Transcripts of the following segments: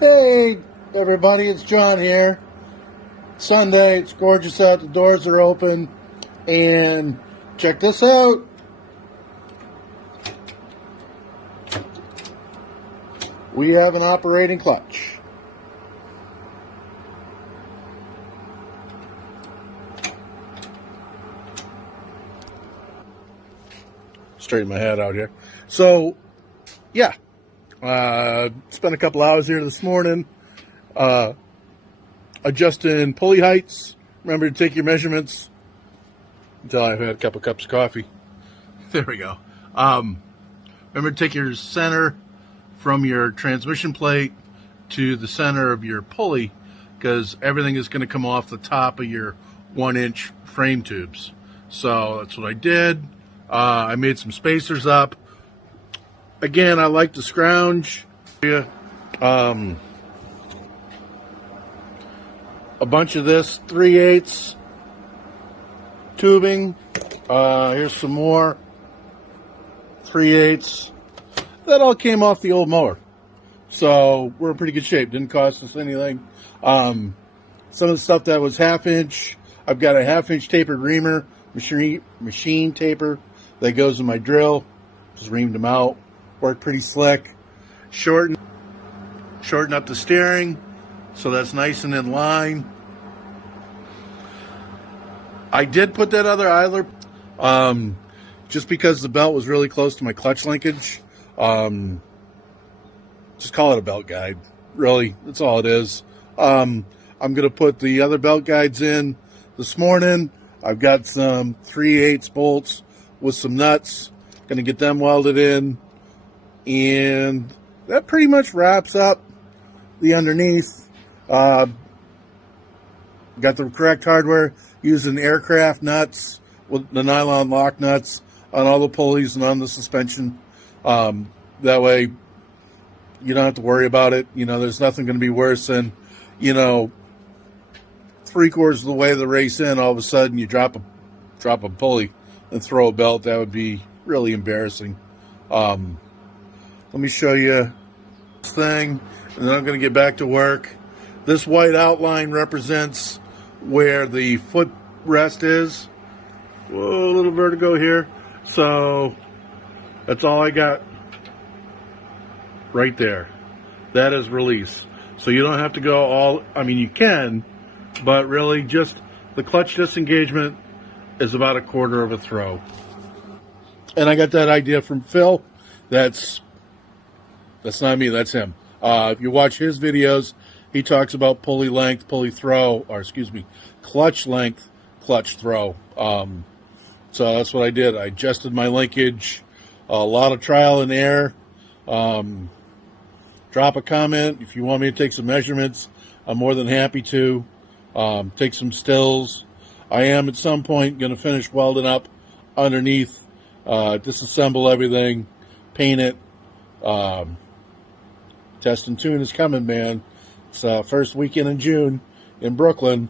Hey everybody, it's John here. Sunday, it's gorgeous out, the doors are open, and check this out. We have an operating clutch. Straighten my head out here. So, yeah. Spent a couple hours here this morning adjusting pulley heights. Remember to take your measurements until I've had a couple cups of coffee. There we go. Remember to take your center from your transmission plate to the center of your pulley, because everything is going to come off the top of your 1-inch frame tubes. So that's what I did. I made some spacers up. Again, I like to scrounge. A bunch of this 3/8 tubing. Here's some more 3/8. That all came off the old mower. So we're in pretty good shape. Didn't cost us anything. Some of the stuff that was 1/2 inch, I've got a 1/2 inch tapered reamer, machine taper that goes in my drill. Just reamed them out. Worked pretty slick. Shorten up the steering so that's nice and in line. I did put that other idler just because the belt was really close to my clutch linkage. Just call it a belt guide. Really, that's all it is. I'm going to put the other belt guides in this morning. I've got some 3/8 bolts with some nuts. Going to get them welded in. And that pretty much wraps up the underneath. Got the correct hardware, using aircraft nuts with the nylon lock nuts on all the pulleys and on the suspension. That way you don't have to worry about it. You know, there's nothing going to be worse than, 3/4 of the way of the race in, all of a sudden you drop a pulley and throw a belt. That would be really embarrassing. Let me show you this thing, and then I'm going to get back to work. This white outline represents where the footrest is. Whoa, a little vertigo here. So that's all I got right there. That is release. So you don't have to go all, you can, but really just the clutch disengagement is about 1/4 of a throw. And I got that idea from Phil. That's not me, that's him. If you watch his videos, he talks about pulley length, pulley throw, clutch length, clutch throw. So that's what I did. I adjusted my linkage, a lot of trial and error. Drop a comment if you want me to take some measurements. I'm more than happy to. Take some stills. I am at some point going to finish welding up underneath, disassemble everything, paint it. Test and tune is coming, man. It's first weekend in June in Brooklyn.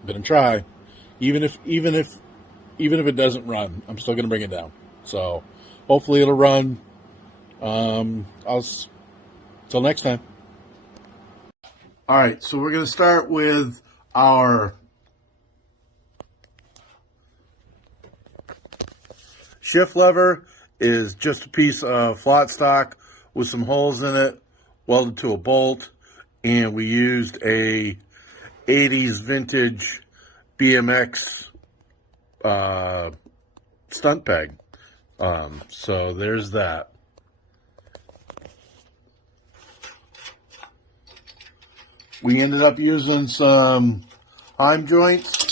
I'm gonna try, even if it doesn't run, I'm still gonna bring it down. So hopefully it'll run. Till next time. All right, so we're gonna start with our shift lever. Is just a piece of flat stock with some holes in it, welded to a bolt, and we used a 80s vintage BMX stunt peg. So there's that. We ended up using some Heim joints.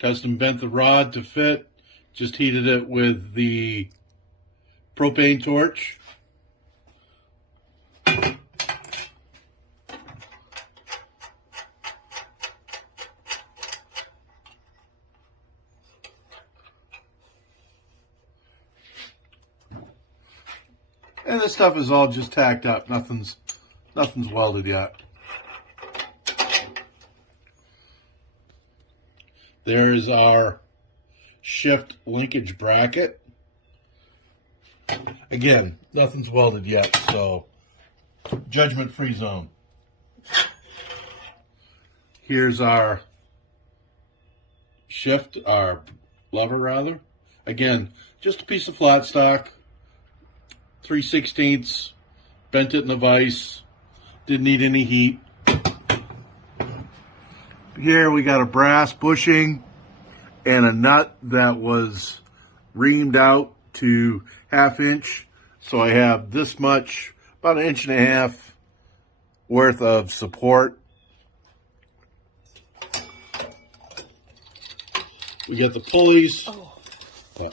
Custom bent the rod to fit, just heated it with the propane torch. And this stuff is all just tacked up. Nothing's welded yet. There's our shift linkage bracket. Again, nothing's welded yet, so judgment-free zone. Here's our shift, our lever rather. Again, just a piece of flat stock, 3/16, bent it in a vise, didn't need any heat. Here we got a brass bushing and a nut that was reamed out to 1/2 inch. So I have this much, about 1.5 inches worth of support. We got the pulleys. Yeah.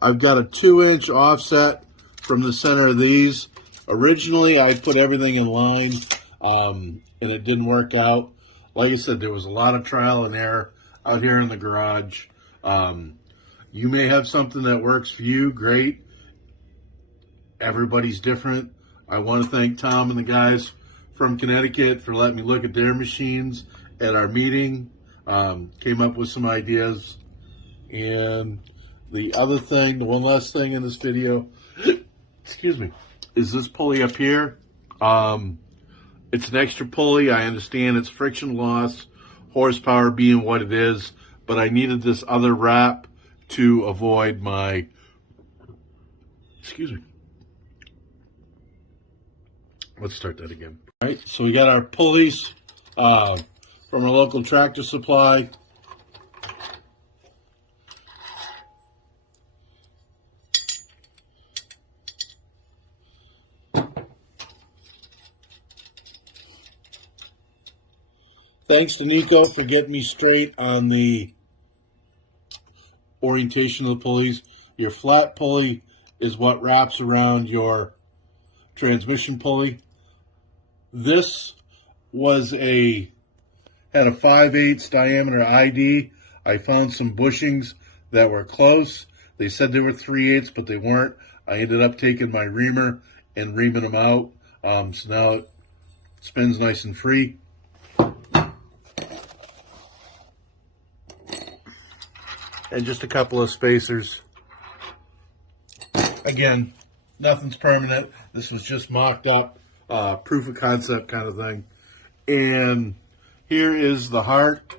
I've got a 2-inch offset from the center of these. Originally, I put everything in line, and it didn't work out. Like I said, there was a lot of trial and error out here in the garage. You may have something that works for you, great. Everybody's different. I want to thank Tom and the guys from Connecticut for letting me look at their machines at our meeting. Came up with some ideas. And the other thing, the one last thing in this video, excuse me, is this pulley up here. It's an extra pulley. I understand it's friction loss, horsepower being what it is, but I needed this other wrap to avoid my, excuse me. Let's start that again. All right, so we got our pulleys from our local Tractor Supply. Thanks to Nico for getting me straight on the orientation of the pulleys. Your flat pulley is what wraps around your transmission pulley. This was had a 5/8 diameter ID. I found some bushings that were close. They said they were 3/8, but they weren't. I ended up taking my reamer and reaming them out. So now it spins nice and free. And just a couple of spacers. Again, nothing's permanent. This was just mocked up, proof of concept kind of thing. And here is the heart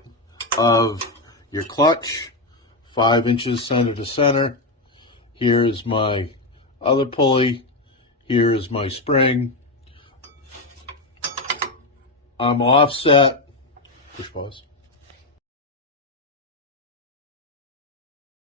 of your clutch, 5 inches center to center. Here is my other pulley. Here is my spring. I'm offset. Push pause.